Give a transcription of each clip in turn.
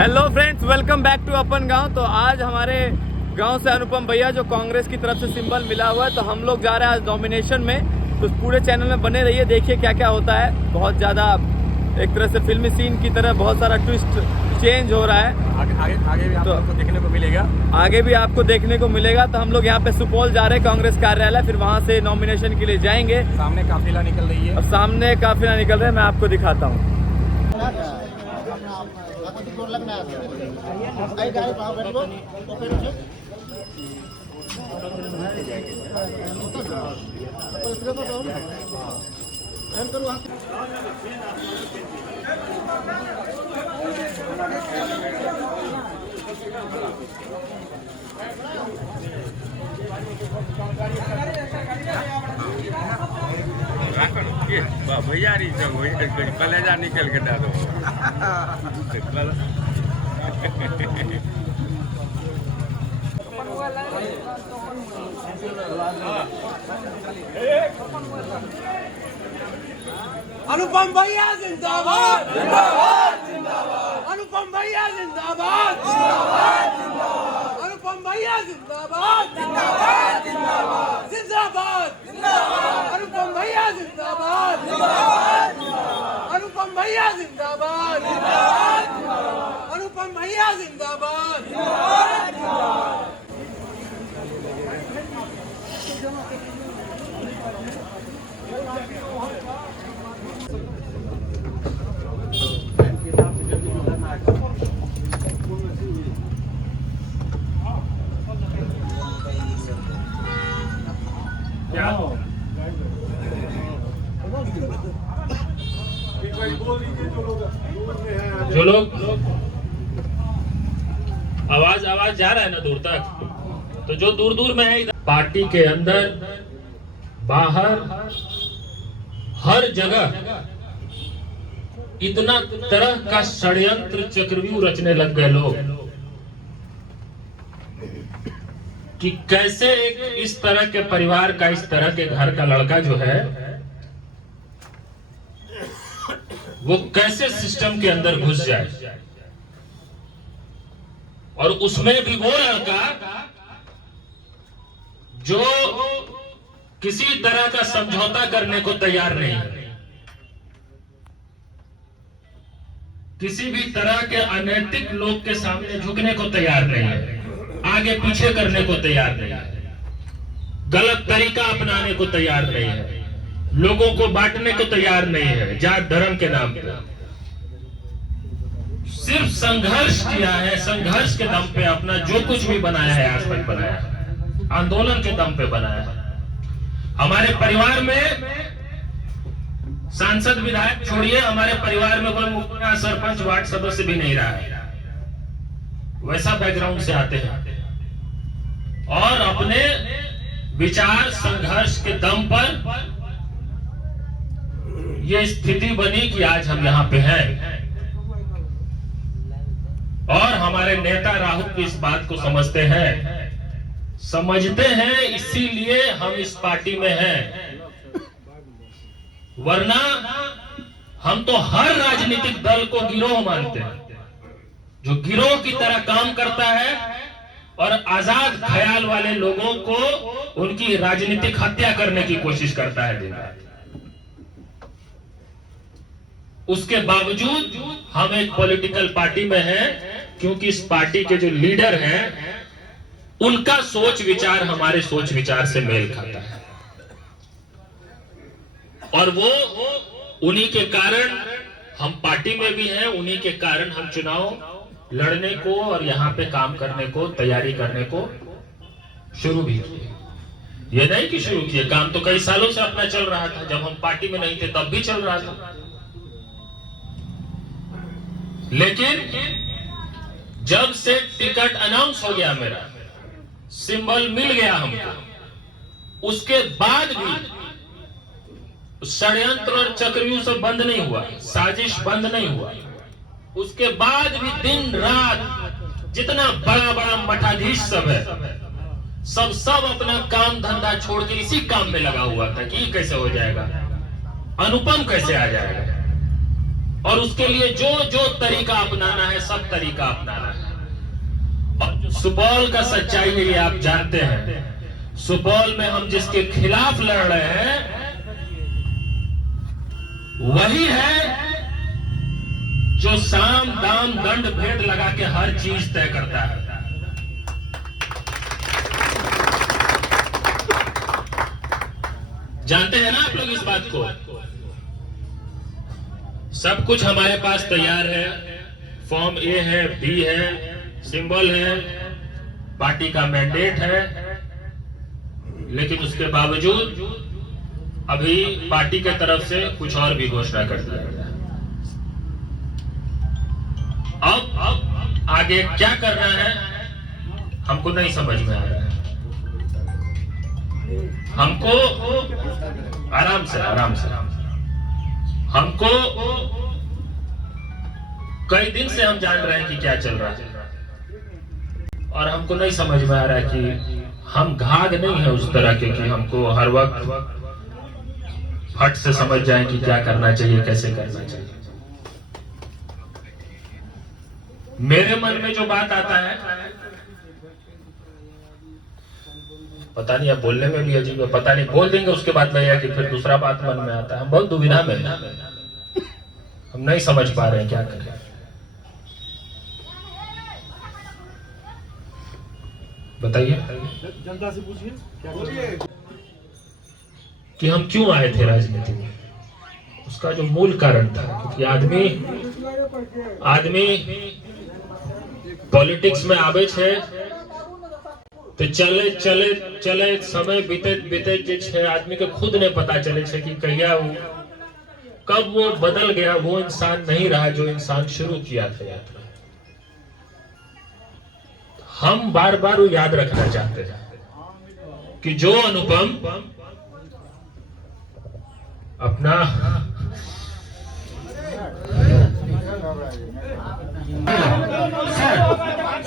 Hello friends, welcome back to अपन गांव। तो आज हमारे गांव से अनुपम भैया जो कांग्रेस की तरफ से सिंबल मिला हुआ है, तो हम लोग जा रहे हैं आज नॉमिनेशन में। तो पूरे चैनल में बने रहिए, देखिए क्या क्या होता है। बहुत ज़्यादा एक तरह से फिल्मी सीन की तरह बहुत सारा ट्विस्ट चेंज हो रहा है। आगे भी आपको देखने को मिलेगा। आगे भी आपको देखने को मिलेगा। तो हम लोग यहाँ पे सुपौल जा रहे हैं कांग्रेस कार्यालय, फिर वहाँ से नॉमिनेशन के लिए जाएंगे। सामने काफिला निकल रही है। अब सामने काफिला निकल रहा है, मैं आपको दिखाता हूँ। भैया कलेजा निकल के डालो। अनुपम भैया जिंदाबाद जिंदाबाद जिंदाबाद। अनुपम भैया जिंदाबाद जिंदाबाद जिंदाबाद। अनुपम भैया जिंदाबाद जिंदाबाद जिंदाबाद जिंदाबाद जिंदाबाद। अनुपम भैया जिंदाबाद जिंदाबाद जिंदाबाद। अनुपम भैया जिंदाबाद जिंदाबाद जिंदाबाद। अनुपम भैया जिंदाबाद जिंदाबाद जिंदाबाद। जो लोग आवाज जा रहा है ना दूर तक, तो जो दूर दूर में है, पार्टी के अंदर बाहर हर जगह इतना तरह का षड्यंत्र चक्रव्यूह रचने लग गए लोग कि कैसे एक इस तरह के परिवार का, इस तरह के घर का लड़का जो है वो कैसे सिस्टम के अंदर घुस जाए, और उसमें भी वो लड़का जो किसी तरह का समझौता करने को तैयार नहीं है, किसी भी तरह के अनैतिक लोग के सामने झुकने को तैयार नहीं है, आगे पीछे करने को तैयार नहीं है, गलत तरीका अपनाने को तैयार नहीं है, लोगों को बांटने को तैयार नहीं है जात धर्म के नाम पे। सिर्फ संघर्ष किया है, संघर्ष के दम पे अपना जो कुछ भी बनाया है आज तक बनाया है, आंदोलन के दम पे बनाया है। हमारे परिवार में सांसद विधायक छोड़िए, हमारे परिवार में कोई मुखिया सरपंच वार्ड सदस्य भी नहीं रहा है, वैसा बैकग्राउंड से आते हैं और अपने विचार संघर्ष के दम पर ये स्थिति बनी कि आज हम यहाँ पे हैं। और हमारे नेता राहुल इस बात को समझते हैं, इसीलिए हम इस पार्टी में हैं, वरना हम तो हर राजनीतिक दल को गिरोह मानते हैं, जो गिरोह की तरह काम करता है और आजाद ख्याल वाले लोगों को उनकी राजनीतिक हत्या करने की कोशिश करता है दिन रात। उसके बावजूद हम एक पॉलिटिकल पार्टी में हैं, क्योंकि इस पार्टी के जो लीडर हैं उनका सोच विचार हमारे सोच विचार से मेल खाता है, और वो उन्हीं के कारण हम पार्टी में भी हैं, उन्हीं के कारण हम चुनाव लड़ने को और यहाँ पे काम करने को, तैयारी करने को शुरू भी किए। ये नहीं कि शुरू किए, काम तो कई सालों से अपना चल रहा था, जब हम पार्टी में नहीं थे तब भी चल रहा था। लेकिन जब से टिकट अनाउंस हो गया, मेरा सिंबल मिल गया हमको, उसके बाद भी षड्यंत्र और चक्रव्यूह सब बंद नहीं हुआ, साजिश बंद नहीं हुआ। उसके बाद भी दिन रात जितना बड़ा बड़ा मठाधीश सब है, सब अपना काम धंधा छोड़ के इसी काम में लगा हुआ था कि कैसे हो जाएगा, अनुपम कैसे आ जाएगा। और उसके लिए जो जो तरीका अपनाना है सब तरीका अपनाना है। और सुपौल का सच्चाई है ये आप जानते हैं। सुपौल में हम जिसके खिलाफ लड़ रहे हैं वही है जो साम दाम दंड भेद लगा के हर चीज तय करता है। जानते हैं ना आप लोग इस बात को। सब कुछ हमारे पास तैयार है, फॉर्म ए है, बी है, सिंबल है, पार्टी का मैंडेट है, लेकिन उसके बावजूद अभी पार्टी के तरफ से कुछ और भी घोषणा कर दिया गया। अब आगे क्या करना है हमको नहीं समझ में आ रहा है। हमको आराम से हमको कई दिन से हम जान रहे हैं कि क्या चल रहा है और हमको नहीं समझ में आ रहा है कि हम घाघ नहीं है उस तरह के कि हमको हर वक्त फट से समझ जाए कि क्या करना चाहिए, कैसे करना चाहिए। मेरे मन में जो बात आता है, पता नहीं, अब बोलने में भी अजीब है, पता नहीं बोल देंगे उसके बाद लगेगा कि फिर दूसरा बात मन में आता है। हम बहुत दुविधा में हैं, हम नहीं समझ पा रहे हैं क्या करें। बताइए, जनता से पूछिए क्या करें? कि हम क्यों आए थे राजनीति में। उसका जो मूल कारण था, क्योंकि आदमी पॉलिटिक्स में आवे छे तो चले चले चले समय बीते बीते जे छे आदमी के खुद नहीं पता चले छे कि कहिया कब वो बदल गया, वो इंसान नहीं रहा जो इंसान शुरू किया था यात्रा। हम बार बार वो याद रखना चाहते हैं कि जो अनुपम अपना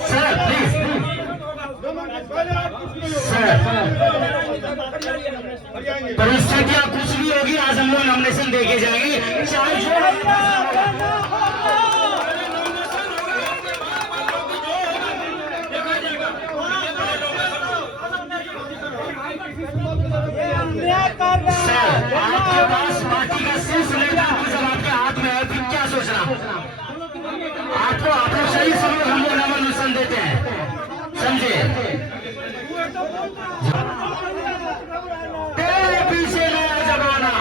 सर प्लीज परिस्थितियां कुछ भी होगी, आज हम लोग नॉमिनेशन देके जाएंगे। आपके पास पार्टी का शीर्ष नेता जब आपके हाथ में है फिर क्या सोचना। आपको आप लोग सही समय हम लोग नॉमिनेशन देते हैं, समझे। तेरे पीछे नया जमाना,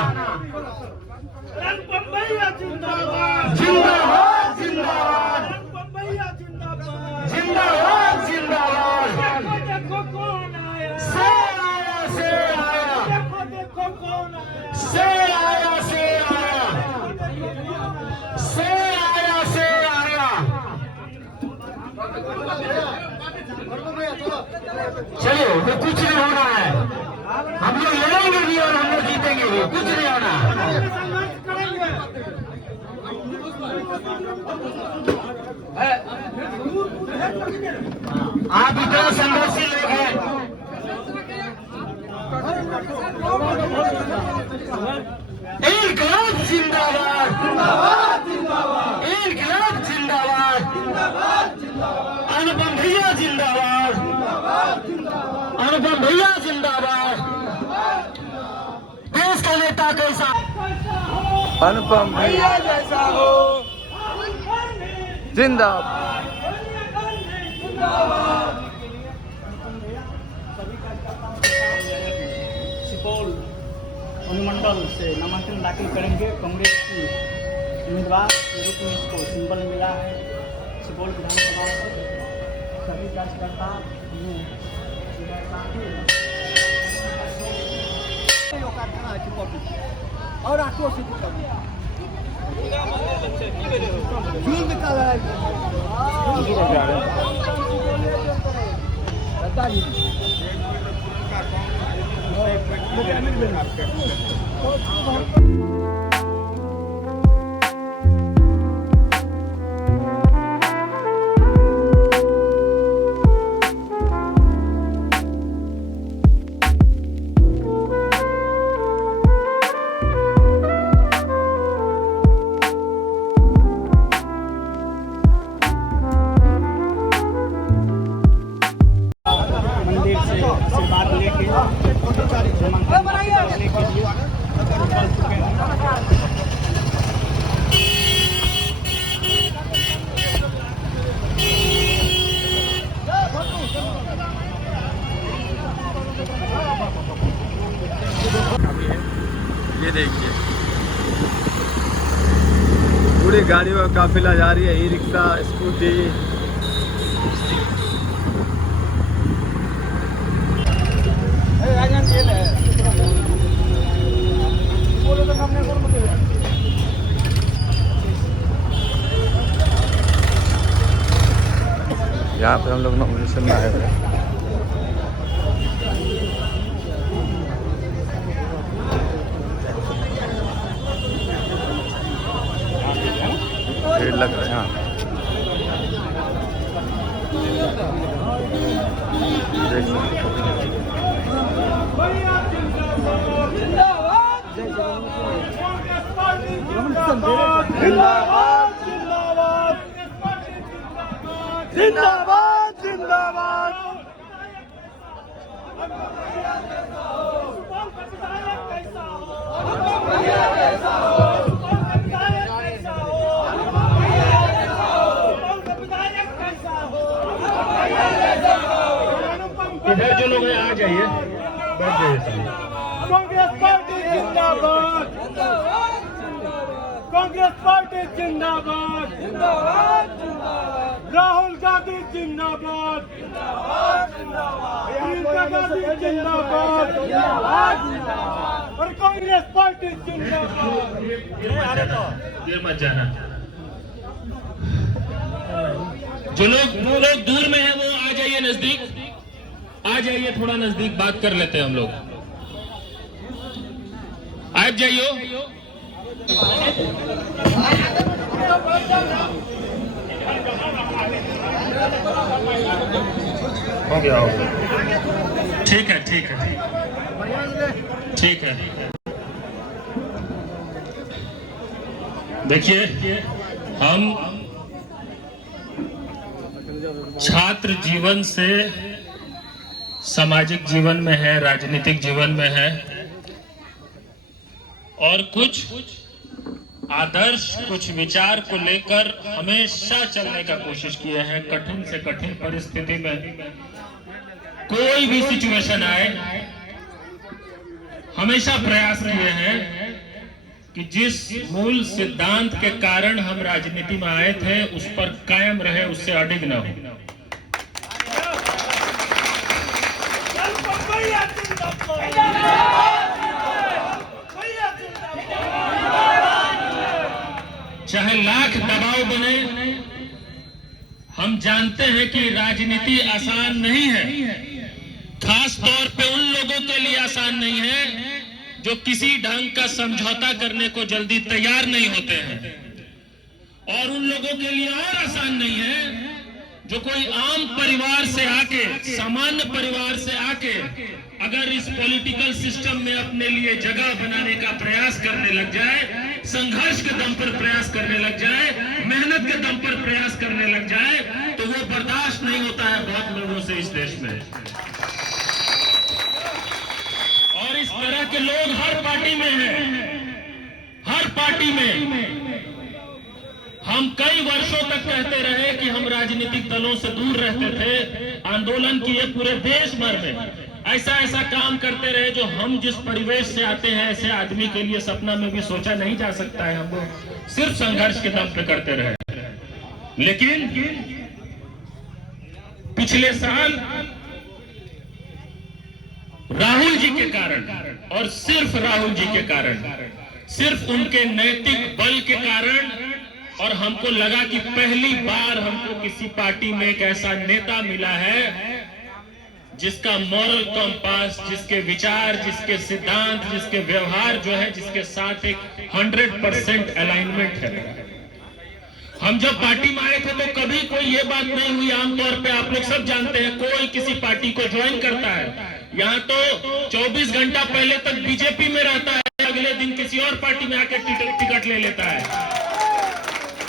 जिंदाबाद जिंदाबाद जिंदाबाद जिंदाबाद जिंदाबाद। से आया से आया से आया से आया से आया। चलो वो कुछ नहीं होना है, हम लोग लड़ेंगे भी और हम लोग जीतेंगे भी, कुछ नहीं होना। आप इतना संघर्षी लोग हैं। इनकलाब जिंदाबाद इनकलाब जिंदाबाद अनुपम भैया जिंदाबाद अनुपम भैया जिंदाबाद। देश का नेता कैसा अनुपम भैया जैसा हो, जिंदाबाद। सुपौल अनुमंडल से नामांकन दाखिल करेंगे कांग्रेस की उम्मीदवार के रूप में इसको सिंबल मिला है। सुपौल विधानसभा से सभी कार्यकर्ता और आठों से देखिए पूरी गाड़ियों का काफिला जा रही है, ई रिक्शा, स्कूटी। यहाँ पे हम लोग नॉमिनेशन में आए हुए हैं। भीड़ लग रहा है यहाँ। देख सकते जिंदाबाद जिंदाबाद इधर जो लोग हैं आ जाइए, बैठ जाइए। कांग्रेस पार्टी जिंदाबाद, कांग्रेस पार्टी जिंदाबाद, राहुल गांधी जिंदाबाद, प्रियंका गांधी जिंदाबाद और कांग्रेस पार्टी जिंदाबाद। देर मत जाना। जो लोग दूर में हैं वो आ जाइए नजदीक, आ जाइए, थोड़ा नजदीक बात कर लेते हैं हम लोग। आ जाइए। हो गया, हो गया। ठीक है, ठीक है, ठीक है। देखिए, हम छात्र जीवन से सामाजिक जीवन में है, राजनीतिक जीवन में है और कुछ आदर्श, कुछ विचार को लेकर हमेशा चलने का कोशिश किए हैं। कठिन से कठिन परिस्थिति में कोई भी सिचुएशन आए, हमेशा प्रयास किए हैं कि जिस मूल सिद्धांत के कारण हम राजनीति में आए थे उस पर कायम रहे, उससे अडिग न हो। चाहे लाख दबाव बने, हम जानते हैं कि राजनीति आसान नहीं है, खास तौर पे उन लोगों के लिए आसान नहीं है जो किसी ढंग का समझौता करने को जल्दी तैयार नहीं होते हैं, और उन लोगों के लिए और आसान नहीं है जो कोई आम परिवार से आके, सामान्य परिवार से आके अगर इस पॉलिटिकल सिस्टम में अपने लिए जगह बनाने का प्रयास करने लग जाए, संघर्ष के दम पर प्रयास करने लग जाए, मेहनत के दम पर प्रयास करने लग जाए, तो वो बर्दाश्त नहीं होता है बहुत लोगों से इस देश में। और इस तरह के लोग हर पार्टी में हैं, हर पार्टी में। हम कई वर्षों तक कहते रहे कि हम राजनीतिक दलों से दूर रहते थे, आंदोलन किए पूरे देश भर में, ऐसा ऐसा काम करते रहे जो हम जिस परिवेश से आते हैं ऐसे आदमी के लिए सपना में भी सोचा नहीं जा सकता है। हम लोग सिर्फ संघर्ष के दम पे करते रहे, लेकिन पिछले साल राहुल जी के कारण, और सिर्फ राहुल जी के कारण, सिर्फ उनके नैतिक बल के कारण, और हमको लगा कि पहली बार हमको किसी पार्टी में एक ऐसा नेता मिला है जिसका मॉरल कंपास, जिसके विचार, जिसके सिद्धांत, जिसके व्यवहार जो है, जिसके साथ एक 100% अलाइनमेंट है। हम जब पार्टी में आए थे तो कभी कोई ये बात नहीं हुई, आमतौर पे आप लोग सब जानते हैं, कोई किसी पार्टी को ज्वाइन करता है, यहाँ तो 24 घंटा पहले तक बीजेपी में रहता है, अगले दिन किसी और पार्टी में आकर टिकट ले लेता है।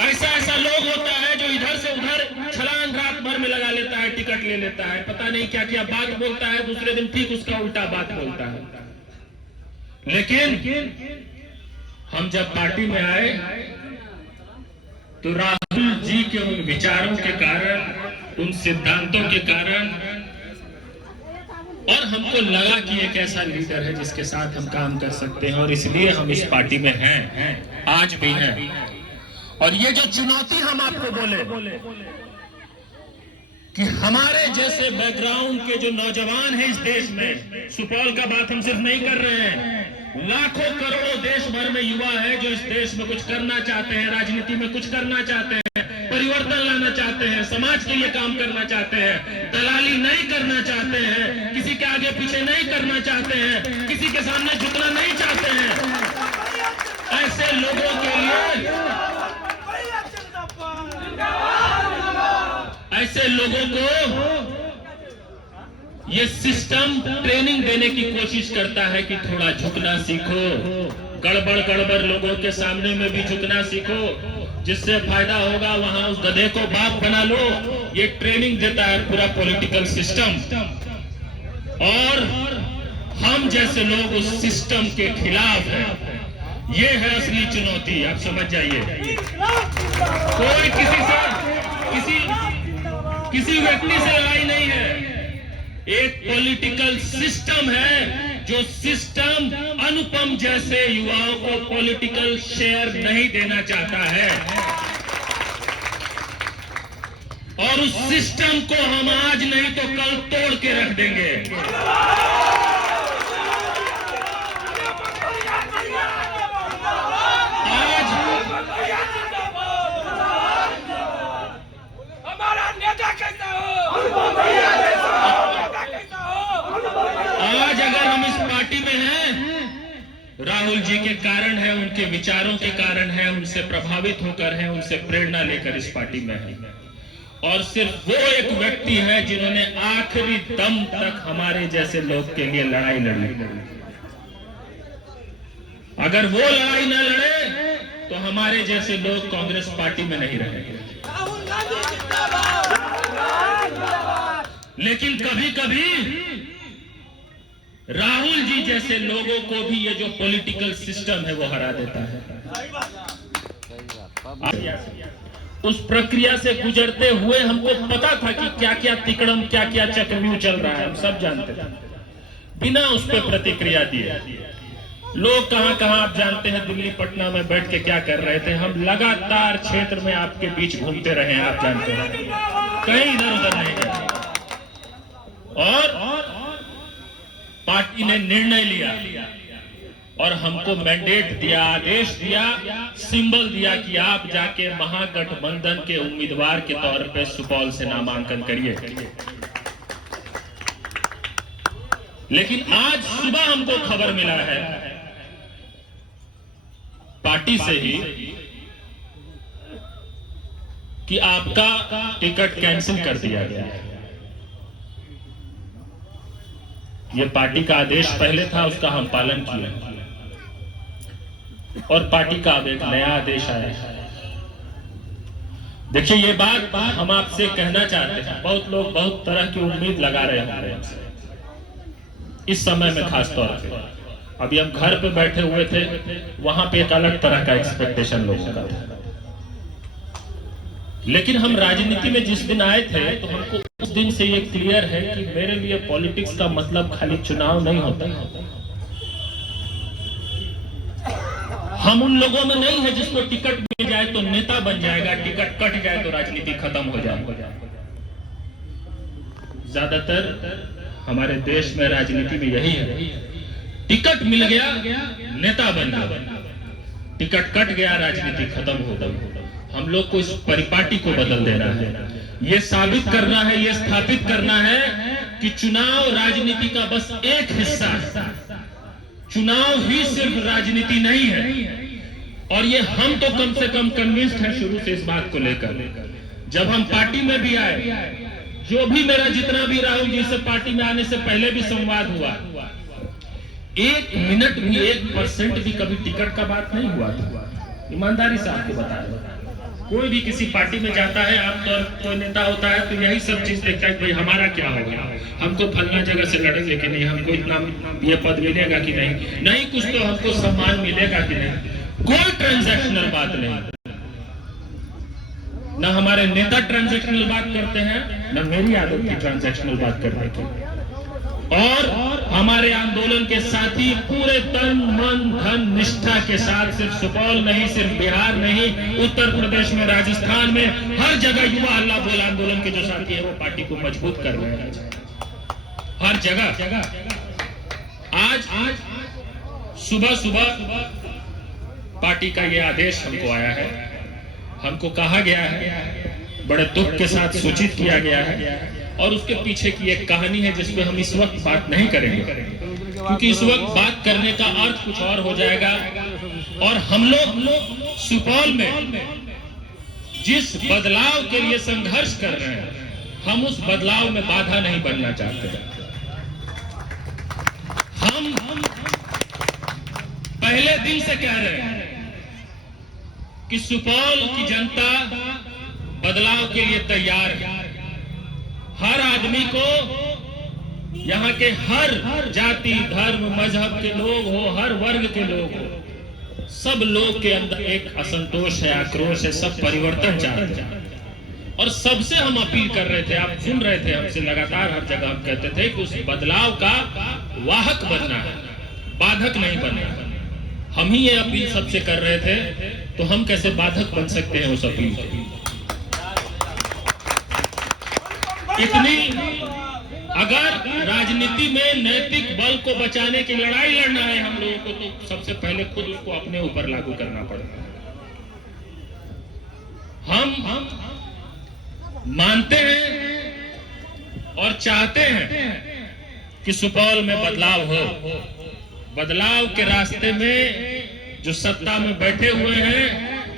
ऐसा ऐसा लोग होता है जो इधर से उधर छलांग रात भर में लगा लेता है, टिकट ले लेता है, पता नहीं क्या क्या बात बोलता है, दूसरे दिन ठीक उसका उल्टा बात बोलता है। लेकिन हम जब पार्टी में आए तो राहुल जी के उन विचारों के कारण, उन सिद्धांतों के कारण और हमको लगा कि एक ऐसा लीडर है जिसके साथ हम काम कर सकते हैं, और इसलिए हम इस पार्टी में हैं, आज भी हैं। और ये जो चुनौती हम आपको बोले कि हमारे जैसे बैकग्राउंड के जो नौजवान हैं इस देश में, सुपौल का बात हम सिर्फ नहीं कर रहे हैं, लाखों करोड़ों देश भर में युवा है जो इस देश में कुछ करना चाहते हैं, राजनीति में कुछ करना चाहते हैं, परिवर्तन लाना चाहते हैं, समाज के लिए काम करना चाहते हैं, दलाली नहीं करना चाहते हैं, किसी के आगे पीछे नहीं करना चाहते हैं, किसी के सामने झुकना नहीं चाहते हैं। ऐसे लोगों के लिए, ऐसे लोगों को ये सिस्टम ट्रेनिंग देने की कोशिश करता है कि थोड़ा झुकना सीखो, गड़बड़ लोगों के सामने में भी झुकना सीखो, जिससे फायदा होगा वहां उस गधे को बाप बना लो। ये ट्रेनिंग देता है पूरा पॉलिटिकल सिस्टम, और हम जैसे लोग उस सिस्टम के खिलाफ हैं। ये है असली चुनौती, आप समझ जाइए। कोई किसी व्यक्ति से लड़ाई नहीं है, एक पॉलिटिकल सिस्टम है, जो सिस्टम अनुपम जैसे युवाओं को पॉलिटिकल शेयर नहीं देना चाहता है, और उस सिस्टम को हम आज नहीं तो कल तोड़ के रख देंगे। आज अगर हम इस पार्टी में हैं, राहुल जी के कारण है, उनके विचारों के कारण है, उनसे प्रभावित होकर है, उनसे प्रेरणा लेकर इस पार्टी में है। और सिर्फ वो एक व्यक्ति है जिन्होंने आखिरी दम तक हमारे जैसे लोग के लिए लड़ाई लड़ी। अगर वो लड़ाई न लड़े तो हमारे जैसे लोग कांग्रेस पार्टी में नहीं रहेंगे। लेकिन कभी कभी राहुल जी जैसे लोगों को भी ये जो पॉलिटिकल सिस्टम है वो हरा देता है। उस प्रक्रिया से गुजरते हुए हमको पता था कि क्या क्या तिकड़म, क्या क्या चक्रव्यूह चल रहा है, हम सब जानते थे। बिना उस पर प्रतिक्रिया दिए लोग कहां कहां, आप जानते हैं, दिल्ली पटना में बैठ के क्या कर रहे थे। हम लगातार क्षेत्र में आपके बीच घूमते रहे, आप जानते हैं, कहीं इधर उधर नहीं गए। और पार्टी ने निर्णय लिया और हमको मैंडेट दिया, आदेश दिया, सिंबल दिया कि आप जाके महागठबंधन के उम्मीदवार के तौर पे सुपौल से नामांकन करिए। लेकिन आज सुबह हमको खबर मिला है पार्टी से ही कि आपका टिकट कैंसिल कर दिया गया है। ये पार्टी का आदेश पहले था, उसका हम पालन किया, और पार्टी का अब एक नया आदेश आया है। देखिए, ये बात हम आपसे कहना चाहते हैं। बहुत लोग बहुत तरह की उम्मीद लगा रहे हैं इस समय में, खास तौर पे अभी हम घर पे बैठे हुए थे, वहां पे एक अलग तरह का एक्सपेक्टेशन लोगों का था। लेकिन हम राजनीति में जिस दिन आए थे तो हमको उस दिन से ये क्लियर है कि मेरे लिए पॉलिटिक्स का मतलब खाली चुनाव नहीं होता। हम उन लोगों में नहीं है जिसको टिकट मिल जाए तो नेता बन जाएगा, टिकट कट जाए तो राजनीति खत्म हो जाएगा। ज्यादातर हमारे देश में राजनीति में यही है, टिकट मिल गया नेता बन गया, टिकट कट गया राजनीति खत्म हो गई। हम लोग को इस परिपाटी को बदल देना है, ये साबित करना है, ये स्थापित करना है कि चुनाव राजनीति का बस एक हिस्सा है, चुनाव ही सिर्फ राजनीति नहीं है। और ये हम तो कम से कम कन्विंस्ड हैं शुरू से इस बात को लेकर। जब हम पार्टी में भी आए, जो भी मेरा जितना भी राहुल जी से पार्टी में आने से पहले भी संवाद हुआ, एक मिनट भी 1% भी कभी टिकट का बात नहीं हुआ था। ईमानदारी से आपको बता रहा, कोई भी किसी पार्टी में जाता है, आमतौर कोई नेता होता है तो यही सब चीज देखता है, भाई हमारा क्या हो गया, हमको फलना जगह से लड़ेंगे कि नहीं, हमको इतना ये पद मिलेगा कि नहीं, नहीं कुछ तो हमको सम्मान मिलेगा कि नहीं। कोई ट्रांजैक्शनल बात नहीं, ना हमारे नेता ट्रांजैक्शनल बात करते हैं, ना मेरी आदत की ट्रांजैक्शनल बात करने की। और हमारे आंदोलन के साथी पूरे तन मन धन निष्ठा के साथ सिर्फ सुपौल नहीं, सिर्फ बिहार नहीं, उत्तर प्रदेश में, राजस्थान में, हर जगह युवा हल्ला बोल आंदोलन के जो साथी है वो पार्टी को मजबूत कर रहे हैं। हर जगह आज सुबह पार्टी का ये आदेश हमको आया है, हमको कहा गया है, बड़े दुख के साथ सूचित किया गया है, और उसके पीछे की एक कहानी है जिसपे हम इस वक्त बात नहीं करेंगे, क्योंकि इस वक्त बात करने का अर्थ कुछ और हो जाएगा। और हम लोग सुपौल में जिस बदलाव के लिए संघर्ष कर रहे हैं, हम उस बदलाव में बाधा नहीं बनना चाहते। हम पहले दिन से कह रहे हैं कि सुपौल की जनता बदलाव के लिए तैयार है। हर आदमी को, यहाँ के हर जाति धर्म मजहब के लोग हो, हर वर्ग के लोग हो, सब लोग के अंदर एक असंतोष है, आक्रोश है, सब परिवर्तन चाहते हैं। और सबसे हम अपील कर रहे थे, आप सुन रहे थे हमसे लगातार, हर जगह हम कहते थे कि उस बदलाव का वाहक बनना है, बाधक नहीं बनना है। हम ही ये अपील सबसे कर रहे थे, तो हम कैसे बाधक बन सकते हैं उस अपील के? इतनी अगर राजनीति में नैतिक बल को बचाने की लड़ाई लड़ना है हम लोगों को, तो सबसे पहले खुद उसको अपने ऊपर लागू करना पड़ेगा। हम मानते हैं और चाहते हैं कि सुपौल में बदलाव हो। बदलाव के रास्ते में जो सत्ता में बैठे हुए हैं,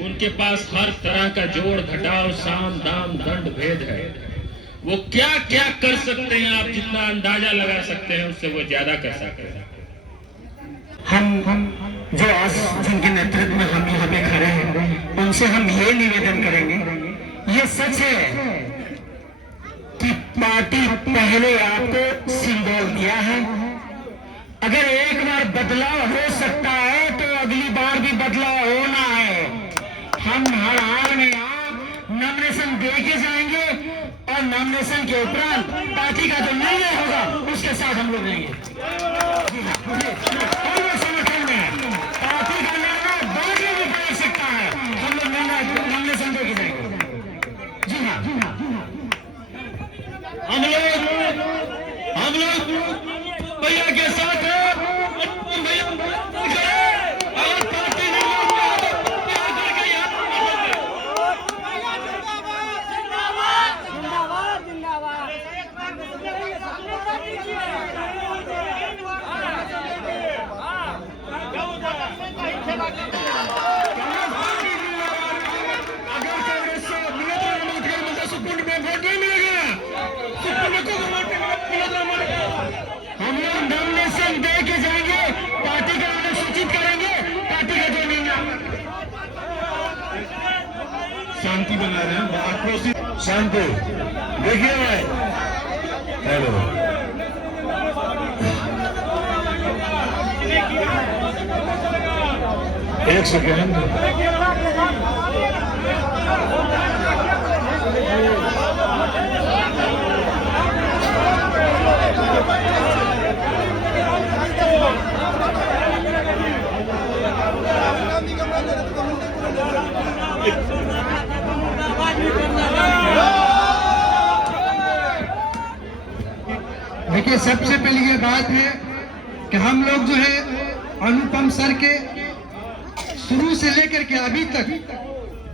उनके पास हर तरह का जोड़ घटाव, साम दाम दंड भेद है। वो क्या क्या कर सकते हैं, आप जितना अंदाजा लगा सकते हैं उससे वो ज्यादा कर सकते हैं। हम जो आज जिनके नेतृत्व में हम यहाँ पे खड़े हैं, उनसे हम ये निवेदन करेंगे, ये सच है कि पार्टी पहले आपको सिंबल दिया है। अगर एक बार बदलाव हो सकता है तो अगली बार भी बदलाव होना है। हम हर हाल में नॉमिनेशन दे के जाएंगे और नॉमिनेशन के उपरांत पार्टी का जो निर्णय होगा उसके साथ हम लोग रहेंगे। समर्थन में पार्टी का निर्णय बाद में भी बदल सकता है, हम लोग नॉमिनेशन दे के जाएंगे। जी हाँ, हम लोग भैया के साथ हैं। हम लोग नॉमिनेशन दे के जाएंगे, पार्टी का नाम सूचित करेंगे, पार्टी का जो निर्णय। शांति बना रहे हैं, आक्रोशित शांति। देखिए भाई, हेलो, एक सेकेंड। देखिए, सबसे पहले ये बात है कि हम लोग जो है अनुपम सर के शुरू से लेकर के अभी तक,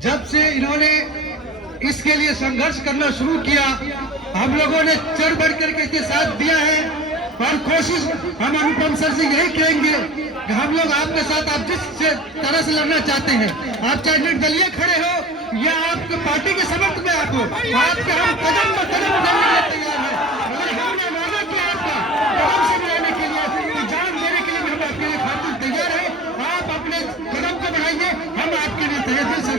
जब से इन्होंने इसके लिए संघर्ष करना शुरू किया, हम लोगों ने चढ़ बढ़ करके इसके साथ दिया है। और कोशिश हम अनुपम सर से यही कहेंगे कि हम लोग आपके साथ, आप जिस तरह से लड़ना चाहते हैं, आप चाहे निर्दलीय खड़े हो या आपके पार्टी के समर्थन में आप हो, आपके हम कदम पर कदम उठाने के लिए तैयार हैं। और हमने वादा किया आपका कदम से मिलाने के लिए, जान देने के लिए भी हम आपके लिए खातिर तैयार हैं। आप अपने कदम को बढ़ाइए, हम आपके लिए तैयार से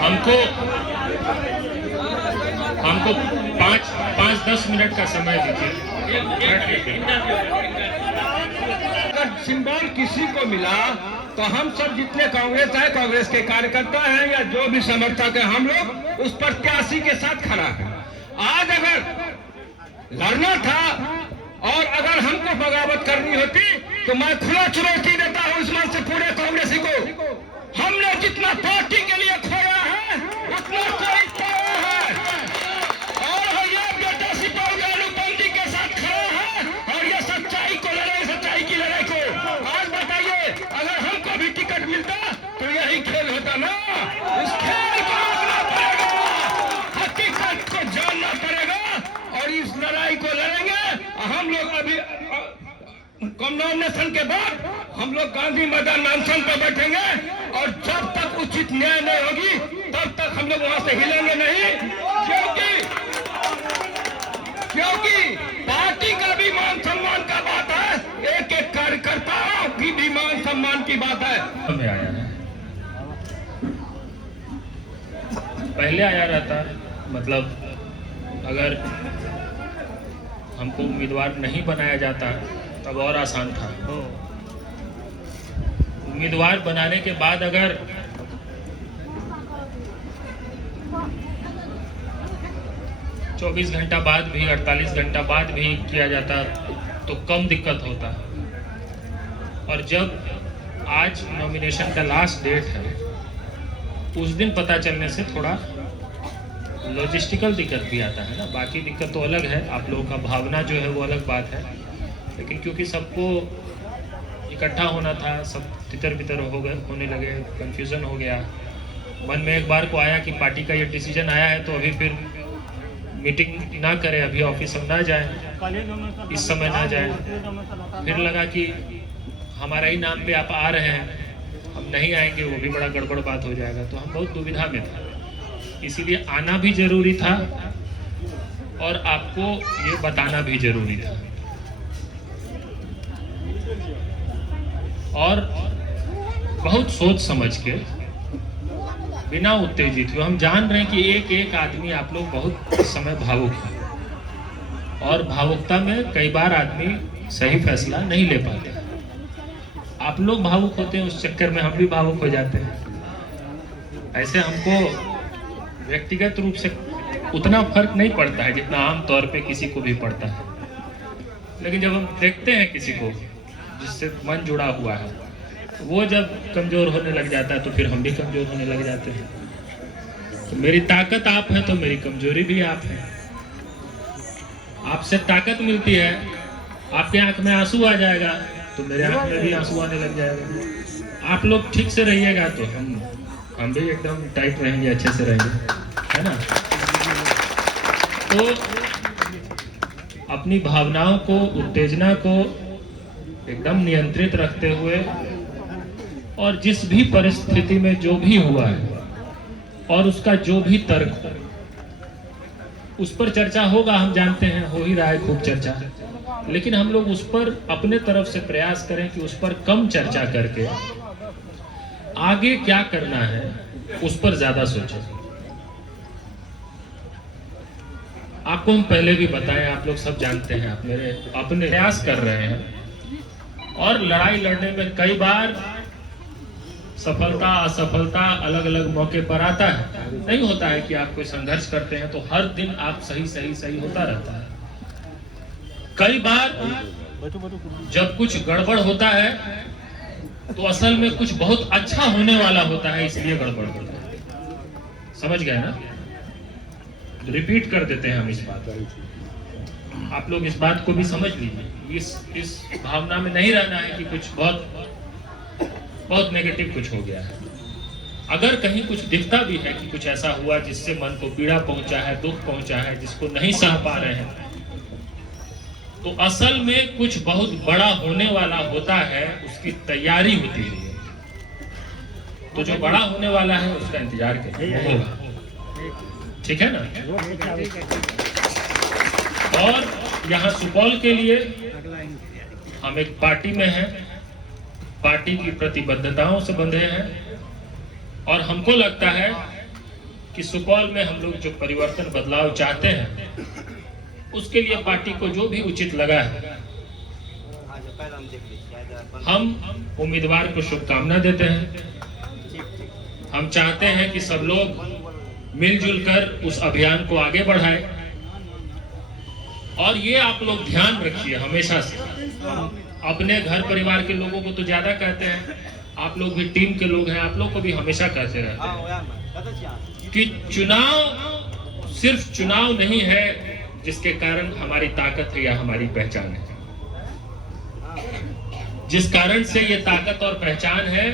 हमको 5-10 मिनट का समय दीजिए। अगर सिंबल किसी को मिला तो हम सब जितने कांग्रेस है, कांग्रेस के कार्यकर्ता हैं या जो भी समर्थक है, हम लोग उस प्रत्याशी के साथ खड़ा है। आज अगर लड़ना था और अगर हमको बगावत करनी होती तो मैं खुला चुनौती देता हूं इस मंच से पूरे कांग्रेसी को। हमने जितना पार्टी के लिए खोया है उतना कोई पाया है, और ये बेटा सिपाही अनुपम जी के साथ खड़ा है और ये सच्चाई को लड़ाई, सच्चाई की लड़ाई को। आज बताइए, अगर हमको भी टिकट मिलता तो यही खेल होता ना। इस खेल को रोकना पड़ेगा, हकीकत को जानना पड़ेगा और इस लड़ाई को लड़ेंगे। हम लोग अभी नॉमिनेशन के बाद हम लोग गांधी मैदान अनशन पर बैठेंगे और जब तक उचित न्याय नहीं होगी तब तक हम लोग वहां से हिलेंगे नहीं, क्योंकि पार्टी का भी मान सम्मान का बात है, एक एक कार्यकर्ताओं की भी मान सम्मान की बात है। हमें आया है, पहले आया रहता, मतलब अगर हमको उम्मीदवार नहीं बनाया जाता तब और आसान था। उम्मीदवार बनाने के बाद अगर चौबीस घंटा बाद भी, 48 घंटा बाद भी किया जाता तो कम दिक्कत होता। और जब आज नॉमिनेशन का लास्ट डेट है, उस दिन पता चलने से थोड़ा लॉजिस्टिकल दिक्कत भी आता है ना। बाकी दिक्कत तो अलग है, आप लोगों का भावना जो है वो अलग बात है, लेकिन क्योंकि सबको इकट्ठा होना था, सब तितर बितर होने लगे, कंफ्यूजन हो गया। मन में एक बार को आया कि पार्टी का ये डिसीजन आया है तो अभी फिर मीटिंग ना करें, अभी ऑफिस हम ना जाएं, इस समय ना जाएं। फिर लगा कि हमारा ही नाम पे आप आ रहे हैं, हम नहीं आएंगे, वो भी बड़ा गड़बड़ बात हो जाएगा। तो हम बहुत दुविधा में थे, इसीलिए आना भी जरूरी था और आपको ये बताना भी जरूरी था। और बहुत सोच समझ के, बिना उत्तेजित हुए, हम जान रहे हैं कि एक एक आदमी, आप लोग बहुत समय भावुक हैं और भावुकता में कई बार आदमी सही फैसला नहीं ले पाते। आप लोग भावुक होते हैं, उस चक्कर में हम भी भावुक हो जाते हैं। ऐसे हमको व्यक्तिगत रूप से उतना फर्क नहीं पड़ता है जितना आम तौर पे किसी को भी पड़ता है, लेकिन जब हम देखते हैं किसी को जिससे मन जुड़ा हुआ है, वो जब कमजोर होने लग जाता है तो फिर हम भी कमजोर होने लग जाते हैं। तो मेरी ताकत आप हैं तो मेरी कमजोरी भी आप है। आपसे ताकत मिलती है, आपके आंख में आंसू आ जाएगा तो मेरे आंख में भी आंसू आने लग जाएगा। आप लोग ठीक से रहिएगा तो हम भी एकदम टाइट रहेंगे, अच्छे से रहेंगे, है ना। तो अपनी भावनाओं को, उत्तेजना को एकदम नियंत्रित रखते हुए और जिस भी परिस्थिति में जो भी हुआ है और उसका जो भी तर्क, उस पर चर्चा होगा, हम जानते हैं, हो ही रहा है खूब चर्चा, लेकिन हम लोग उस पर अपने तरफ से प्रयास करें कि उस पर कम चर्चा करके आगे क्या करना है उस पर ज्यादा सोचें। आपको हम पहले भी बताएं, आप लोग सब जानते हैं, आप मेरे अपने प्रयास कर रहे हैं और लड़ाई लड़ने में कई बार सफलता असफलता अलग अलग मौके पर आता है। नहीं होता है कि आप कोई संघर्ष करते हैं तो हर दिन आप सही होता रहता है। कई बार जब कुछ गड़बड़ होता है तो असल में कुछ बहुत अच्छा होने वाला होता है, इसलिए गड़बड़ होता है। समझ गए ना? रिपीट कर देते हैं हम इस बात को, आप लोग इस बात को भी समझ लीजिए। इस भावना में नहीं रहना है कि कुछ बहुत नेगेटिव कुछ हो गया है। अगर कहीं कुछ दिखता भी है कि कुछ ऐसा हुआ जिससे मन को पीड़ा पहुंचा है, दुख पहुंचा है, जिसको नहीं सह पा रहे हैं, तो असल में कुछ बहुत बड़ा होने वाला होता है, उसकी तैयारी होती है। तो जो बड़ा होने वाला है उसका इंतजार करिए, ठीक है ना। और यहाँ सुपौल के लिए हम एक पार्टी में हैं, पार्टी की प्रतिबद्धताओं से बंधे हैं और हमको लगता है कि सुपौल में हम लोग जो परिवर्तन बदलाव चाहते हैं उसके लिए पार्टी को जो भी उचित लगा है हम उम्मीदवार को शुभकामना देते हैं। हम चाहते हैं कि सब लोग मिलजुल कर उस अभियान को आगे बढ़ाएं और ये आप लोग ध्यान रखिए हमेशा से, अपने घर परिवार के लोगों को तो ज्यादा कहते हैं, आप लोग भी टीम के लोग हैं, आप लोग को भी हमेशा कहते रहते हैं कि चुनाव सिर्फ चुनाव नहीं है जिसके कारण हमारी ताकत है या हमारी पहचान है। जिस कारण से ये ताकत और पहचान है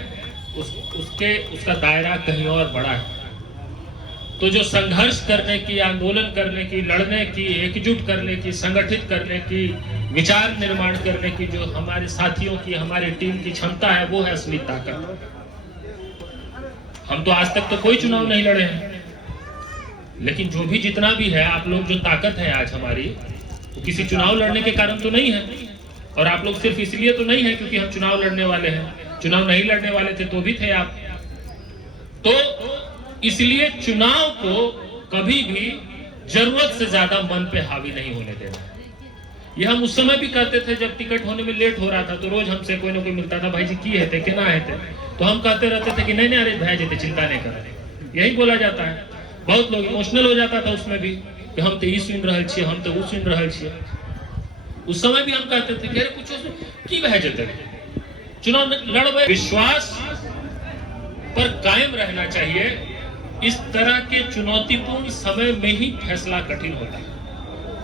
उसका दायरा कहीं और बड़ा है। तो जो संघर्ष करने की, आंदोलन करने की, लड़ने की, एकजुट करने की, संगठित करने की, विचार निर्माण करने की जो हमारे साथियों की, हमारी टीम की क्षमता है, वो है असली ताकत। हम तो आज तक तो कोई चुनाव नहीं लड़े हैं, लेकिन जो भी जितना भी है, आप लोग जो ताकत है आज हमारी, वो किसी चुनाव लड़ने के कारण तो नहीं है। और आप लोग सिर्फ इसलिए तो नहीं है क्योंकि हम चुनाव लड़ने वाले हैं। चुनाव नहीं लड़ने वाले थे तो भी थे आप। तो इसलिए चुनाव को कभी भी जरूरत से ज्यादा मन पे हावी नहीं होने देना। ये हम उस समय भी कहते थे जब टिकट होने में लेट हो रहा था, तो रोज हमसे कोई ना कोई मिलता था, भाई जी की है थे कि ना है थे, तो हम कहते रहते थे कि नहीं अरे भाई जी चिंता नहीं कर, यही बोला जाता है। बहुत लोग इमोशनल हो जाता था उसमें भी कि हम तो ई सुन रहे छे, हम तो वो सुन रहे छे। उस समय भी हम कहते थे कि अरे कुछ की बह जाते चुनाव लड़वे। विश्वास पर कायम रहना चाहिए। इस तरह के चुनौतीपूर्ण समय में ही फैसला कठिन होता है।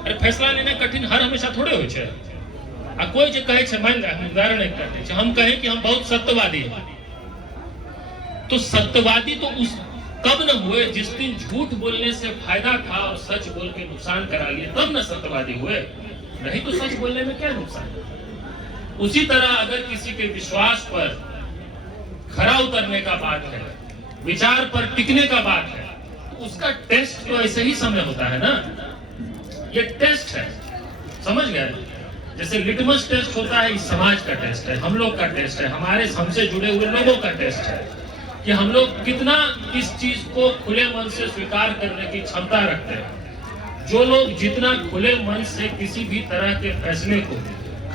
अरे फैसला लेना कठिन हर हमेशा थोड़े हो छे। आ कोई जो कहे छे, मान ले हम उदाहरण एक करते छे, हम कहें कि हम बहुत सत्यवादी हैं, तो सत्यवादी तो उस कब न हुए जिस दिन झूठ बोलने से फायदा था और सच बोल के नुकसान करा लिए, तब न सत्यवादी हुए। नहीं तो सच बोलने में क्या नुकसान। उसी तरह अगर किसी के विश्वास पर खरा उतरने का बात है, विचार पर टिकने का बात है, तो उसका टेस्ट तो ऐसे ही समय होता है ना। ये टेस्ट है, समझ गए? जैसे लिटमस टेस्ट होता है, इस समाज का टेस्ट है, हम लोग का टेस्ट है, हमारे हमसे जुड़े हुए लोगों का टेस्ट है कि हम लोग कितना इस चीज को खुले मन से स्वीकार करने की क्षमता रखते हैं। जो लोग जितना खुले मन से किसी भी तरह के फैसले को,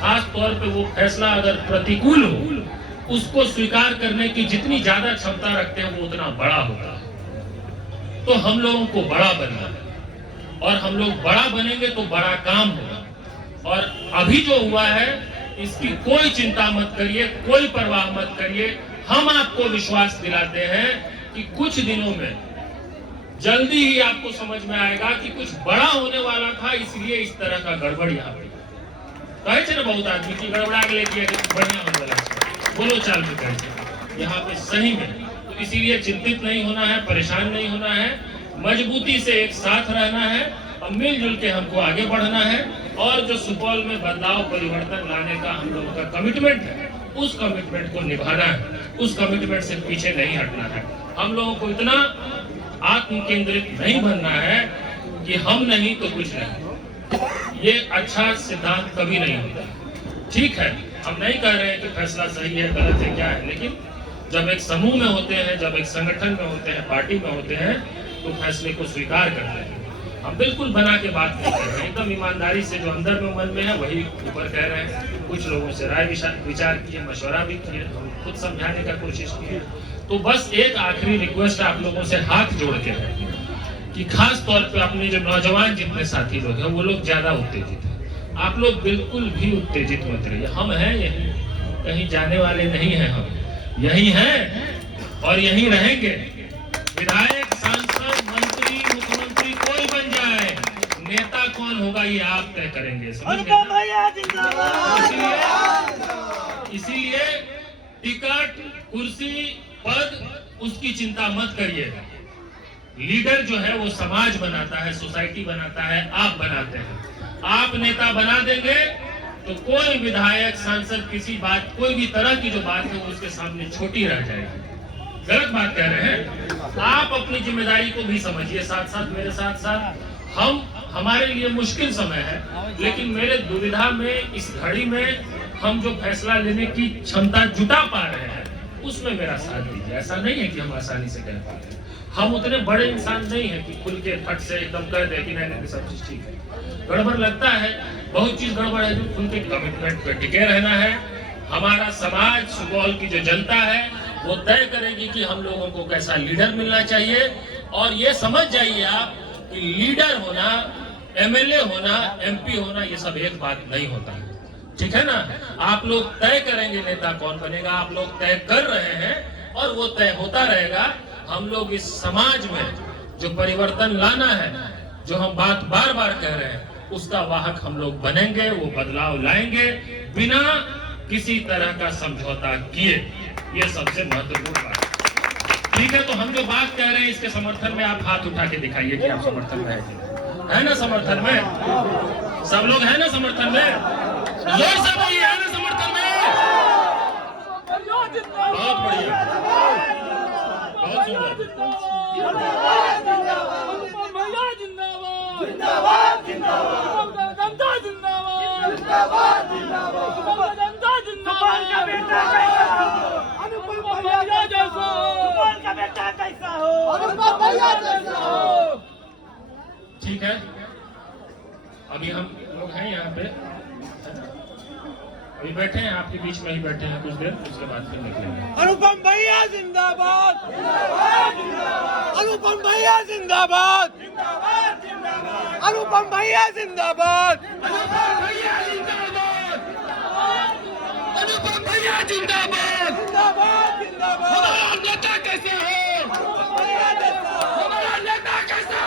खास तौर पे वो फैसला अगर प्रतिकूल हो, उसको स्वीकार करने की जितनी ज्यादा क्षमता रखते हैं, वो उतना बड़ा होता है। तो हम लोगों को बड़ा बनना है और हम लोग बड़ा बनेंगे तो बड़ा काम होगा। और अभी जो हुआ है इसकी कोई चिंता मत करिए, कोई परवाह मत करिए। हम आपको विश्वास दिलाते हैं कि कुछ दिनों में जल्दी ही आपको समझ में आएगा कि कुछ बड़ा होने वाला था, इसलिए इस तरह का गड़बड़ यहाँ पे कहे थे ना बहुत आदमी की गड़बड़ा के लेके बढ़िया हो गया, बोलो चाल में कहे यहाँ पे सही में। तो इसीलिए चिंतित नहीं होना है, परेशान नहीं होना है, मजबूती से एक साथ रहना है और मिलजुल के हमको आगे बढ़ना है। और जो सुपौल में बदलाव परिवर्तन लाने का हम लोगों का कमिटमेंट है, उस कमिटमेंट को निभाना है, उस कमिटमेंट से पीछे नहीं हटना है। हम लोगों को इतना आत्म केंद्रित नहीं बनना है कि हम नहीं तो कुछ नहीं। ये अच्छा सिद्धांत कभी नहीं होता। ठीक है, हम नहीं कह रहे हैं कि फैसला सही है गलत है क्या है, लेकिन जब एक समूह में होते हैं, जब एक संगठन में होते हैं, पार्टी में होते हैं, तो फैसले को स्वीकार करते हैं। हम बिल्कुल बना के बात नहीं कर रहे हैं, एकदम ईमानदारी से जो अंदर में मन में है वही ऊपर कह रहे हैं। कुछ लोगों से राय विचार किए, मशवरा भी किए, हम खुद समझाने का कोशिश किए। तो बस एक आखिरी रिक्वेस्ट आप लोगों से हाथ जोड़ के है कि खास तौर पे अपने जो नौजवान जितने साथी लोग हैं वो लोग ज्यादा उत्तेजित हैं। आप लोग बिल्कुल भी उत्तेजित मत रहिए। हम हैं यही, कहीं जाने वाले नहीं हैं, हम यही हैं और यही रहेंगे। विधायक, सांसद, मंत्री, मुख्यमंत्री कोई बन जाए, नेता कौन होगा ये आप तय करेंगे, समझ गए? इसीलिए टिकट, कुर्सी, पद उसकी चिंता मत करिए। लीडर जो है वो समाज बनाता है, सोसाइटी बनाता है, आप बनाते हैं। आप नेता बना देंगे तो कोई विधायक, सांसद किसी बात, कोई भी तरह की जो बात है वो उसके सामने छोटी रह जाएगी। गलत बात कह रहे हैं। आप अपनी जिम्मेदारी को भी समझिए, साथ साथ मेरे साथ साथ। हमारे लिए मुश्किल समय है, लेकिन मेरे दुविधा में, इस घड़ी में हम जो फैसला लेने की क्षमता जुटा पा रहे हैं उसमें मेरा साथ दीजिए। ऐसा नहीं है कि हम आसानी से कह पाते हैं, हम उतने बड़े इंसान नहीं है कि खुल के फट से एकदम कह दे कि नहीं सब चीज ठीक है। गड़बड़ लगता है, बहुत चीज गड़बड़ है, जो खुल के कमिटमेंट पे टिके रहना है। हमारा समाज, सुपौल की जो जनता है वो तय करेगी कि हम लोगों को कैसा लीडर मिलना चाहिए। और ये समझ जाइए आप कि लीडर होना, एमएलए होना, एमपी होना, ये सब एक बात नहीं होता है, ठीक है ना। आप लोग तय करेंगे नेता कौन बनेगा, आप लोग तय कर रहे हैं और वो तय होता रहेगा। हम लोग इस समाज में जो परिवर्तन लाना है, जो हम बात बार बार कह रहे हैं, उसका वाहक हम लोग बनेंगे, वो बदलाव लाएंगे बिना किसी तरह का समझौता किए। ये सबसे महत्वपूर्ण बात है, ठीक है। तो हम जो बात कह रहे हैं इसके समर्थन में आप हाथ उठा के दिखाइए कि आप समर्थन में है ना, समर्थन में सब लोग है ना, समर्थन में जोर से बोलिए, है ना समर्थन में। बहुत बढ़िया, बहुत सुंदर। ठीक है, अभी हम लोग हैं यहाँ पे, अभी बैठे हैं आपके बीच में ही बैठे हैं कुछ देर, उसके बाद फिर निकलेंगे। अनुपम भैया जिंदाबाद, अनुपम भैया जिंदाबाद, अनुपम भैया जिंदाबाद, अनुपम भैया जिंदाबाद, अनुपम भैया जिंदाबाद, जिंदाबाद जिंदाबाद। हमारा नेता कैसे हो, हमारा नेता कैसे हो,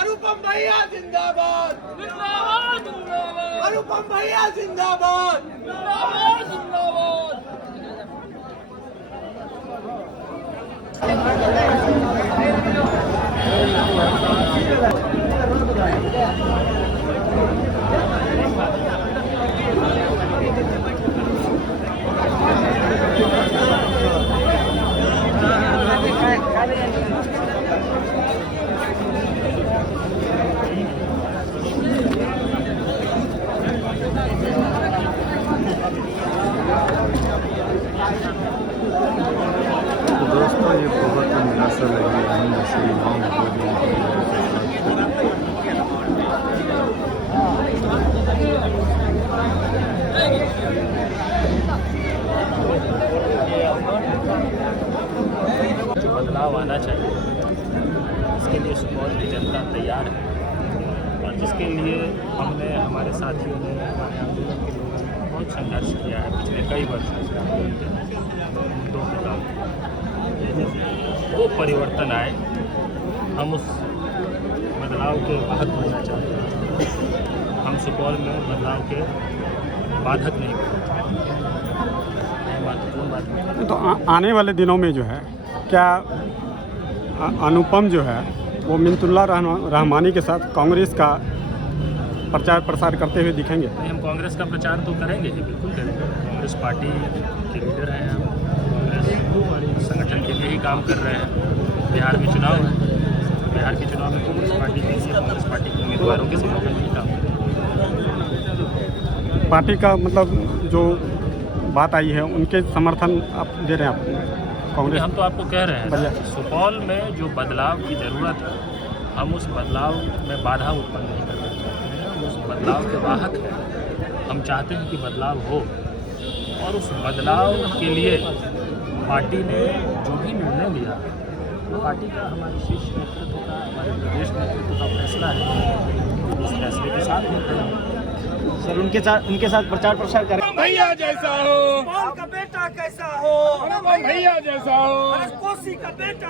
अनुपम भैया जिंदाबाद, जिंदाबाद जिंदाबाद, अनुपम भैया जिंदाबाद, जिंदाबाद जिंदाबाद। दोस्तों ये बहुत निराशा लगी हम जैसे युवाओं को। जो बदलाव आना चाहिए इसके लिए सुपौल की जनता तैयार है, और जिसके लिए हमने, हमारे साथियों ने, हमारे आंदोलन के लोगों ने बहुत संघर्ष किया है पिछले कई वर्षों से। मुद्दों के काम वो परिवर्तन आए, हम उस बदलाव के वाहक बनना चाहते हैं। हम सुपौल में बदलाव के बाधक नहीं बनते। महत्वपूर्ण बात तो आने वाले दिनों में जो है क्या अनुपम जो है वो मिन्नतुल्लाह रहमानी के साथ कांग्रेस का प्रचार प्रसार करते हुए दिखेंगे? नहीं, हम कांग्रेस का प्रचार तो करेंगे ही, बिल्कुल करेंगे। कांग्रेस पार्टी के लीडर हैं हम, कांग्रेस संगठन के लिए ही काम कर रहे हैं। बिहार में चुनाव है, बिहार के चुनाव में कांग्रेस पार्टी के लिए, कांग्रेस पार्टी के उम्मीदवारों के समर्थन में ही काम करेंगे। पार्टी का मतलब जो बात आई है उनके समर्थन आप दे रहे हैं आप कांग्रेस? हम तो आपको कह रहे हैं सुपौल में जो बदलाव की ज़रूरत है, हम उस बदलाव में बाधा उत्पन्न नहीं करना चाहते हैं, हम उस बदलाव के वाहक हैं। हम चाहते हैं कि बदलाव हो, और उस बदलाव के लिए पार्टी ने जो भी निर्णय लिया, पार्टी का, हमारे शीर्ष नेतृत्व का, हमारे प्रदेश नेतृत्व का फैसला है। इस फैसले के साथ में खड़े हैं। सर उनके साथ प्रचार प्रसार करें। भैया जैसा हो, का बेटा कैसा हो, भैया जैसा हो, कोसी का बेटा।